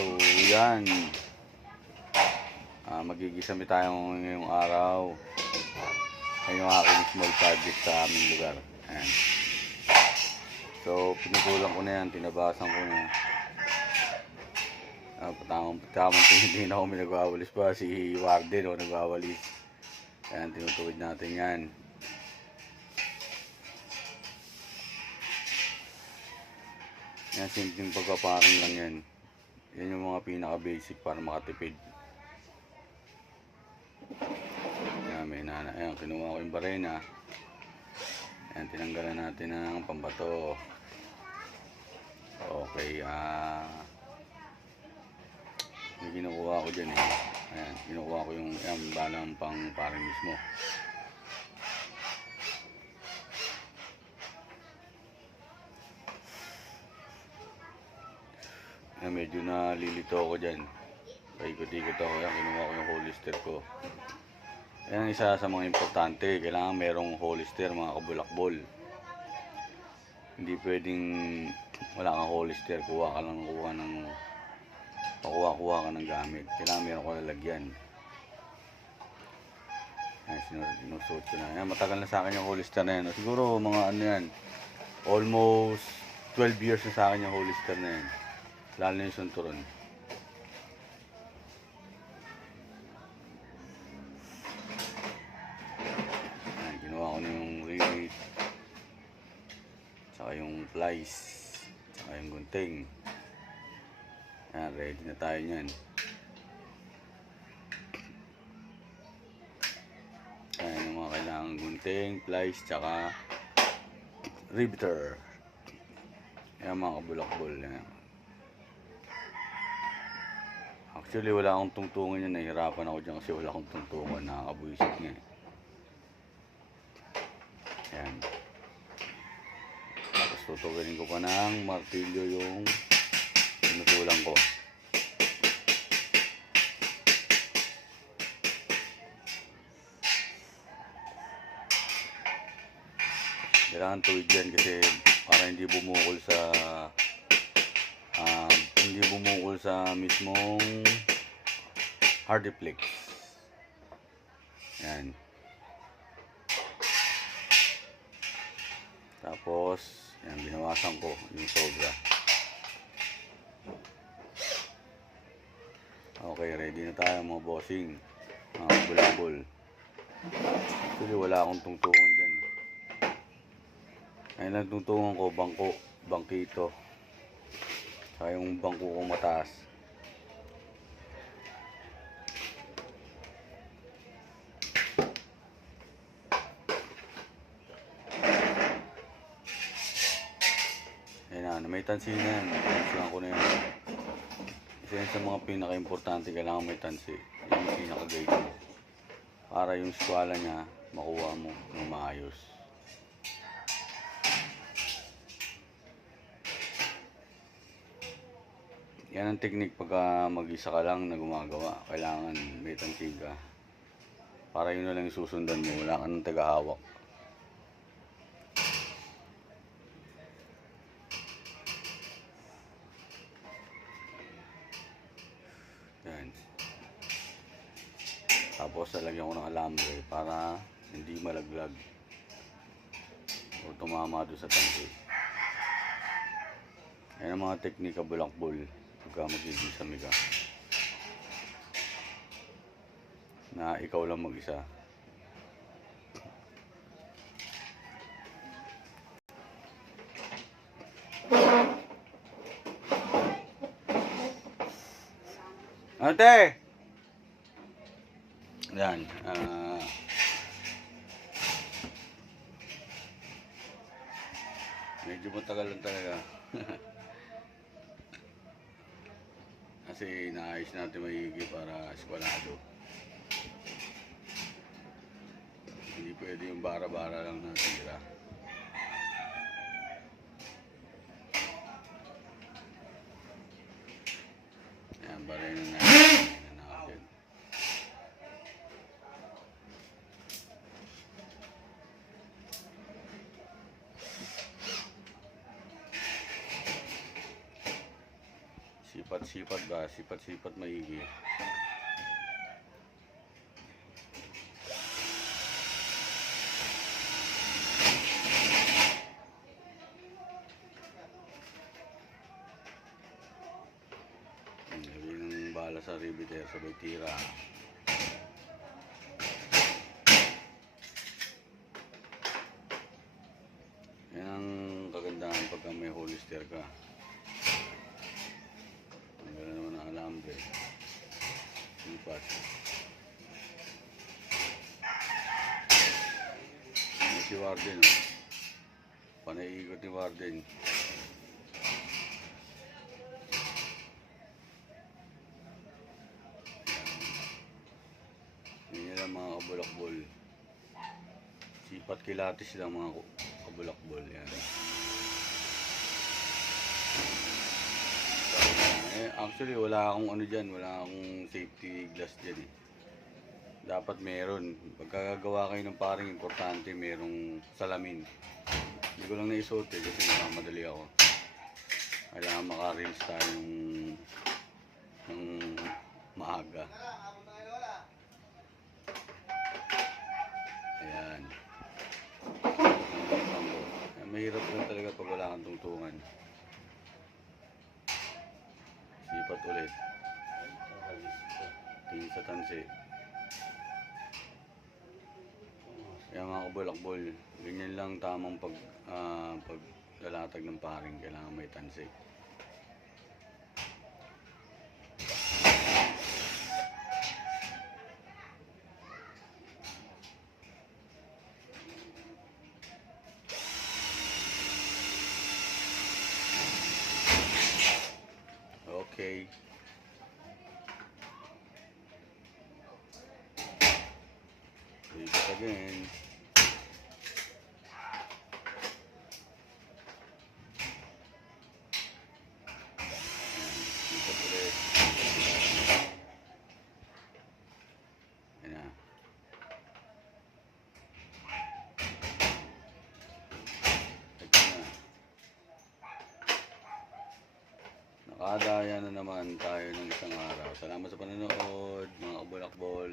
So, yan. Magigisami tayo ngayong araw. Yan yung aking small project sa aming lugar. Ayan. So, pinutulan ko na yan. Tinabasan ko na. Tamang hindi na kami nagwawalis pa. Si Warden o nagwawalis. Ayan, tinutuwid natin yan. Yan, simpleng pagpaparing lang yan. Yan yung mga pinaka-basic para makatipid. Yan, may nana. Ayan, kinuha ko yung barena. Ayan, tinanggalan natin ng pambato. Okay, may kinukuha ko dyan eh. Ayan, kinukuha ko yung balang pang paring mismo. Ayan, medyo nalilito ako dyan. Paikot-ikot ako. Ayan, kinuha ko yung holster ko. Ayan, isa sa mga importante. Kailangan merong holster, mga kabulakbol. Hindi pwedeng wala kang holster. Kuha ka ka ng gamit. Kailangan meron ko lalagyan. Ayan, sinusuot ko na. Ayan, matagal na sa akin yung holster na yan. Siguro mga ano yan, almost 12 years na sa akin yung holster na yan. Lalo na yung sunturon. Ayan, ginawa ko na yung ring, saka yung plies, saka yung gunting. Ayan, ready na tayo nyan. Ayan yung mga kailangan gunting, plies, saka riveter. Ayan mga kabulakbol. Ayan. Actually, wala akong tungtungan yan. Nahihirapan ako dyan kasi wala akong tungtungan. Nakakabuisit nga. Ayan. Tapos tutugilin ko pa ng martilyo yung pinutulang ko. Kailangan tuwid yan kasi para hindi bumukol sa mismong hardiplex. Yan. Tapos yan, binawasan ko yung sobra. Okay, ready na tayo mga bossing, mga bulabol. Actually wala akong tungtungan dyan. Ayun lang tungtungan ko, bangkito. Saka yung bangko kong mataas. Ayan na, may tansi na yan. Tansihan ko na yan. Isa yan sa mga pinaka-importante, kailangan may tansi. Yan yung pinaka-guide mo. Para yung skwala niya, makuha mo ng maayos. Yan ang technique pagka mag-isa ka lang na gumagawa. Kailangan may tansi ka. Para yun na lang yung susundan mo. Wala ka ng tagahawak. Yan. Tapos lalagyan ko ng alambre para hindi malaglag o tumama doon sa tansi. Yan ang mga technique bulakbol pagka mag-iisami ka na ikaw lang mag-isa. Ate! Yan. Medyo matagal lang talaga. Kasi naayos natin maigi para eskwalado. Hindi pwede yung bara-bara lang natira. Ayan, baray na natin. Sipat-sipat ba? Sipat-sipat maigi. Lagyan ng bala sa riveter, sabay tira. Yan ang kagandahan pagka may holster ka. Tanggalan naman ang alambre. Sipat. Yan si Warden, oh. Panay-ikot ni Warden. Yan lang mga kabulakbol. Sipat kilatis lang mga kabulakbol. Yan. Actually wala akong ano dyan, wala akong safety glass dyan eh. Dapat meron. Pagkagagawa kayo ng paring importante, merong salamin. Hindi ko lang naisuot eh, kasi nakamadali ako. Kailangan maka-rinse tayo ng maaga. Ayan. Mahirap lang talaga pag wala kang tungtungan. Sipat ulit. Tingin sa tansi. Kaya mga kabulakbol, ganyan lang tamang paglalatag ng paring, kailangan may tansi. Okay. Read it again. Sipat ulit. Ayan na. Ito na. Nakadaya na naman tayo ng isang araw. Salamat sa panonood, mga kabulakbol.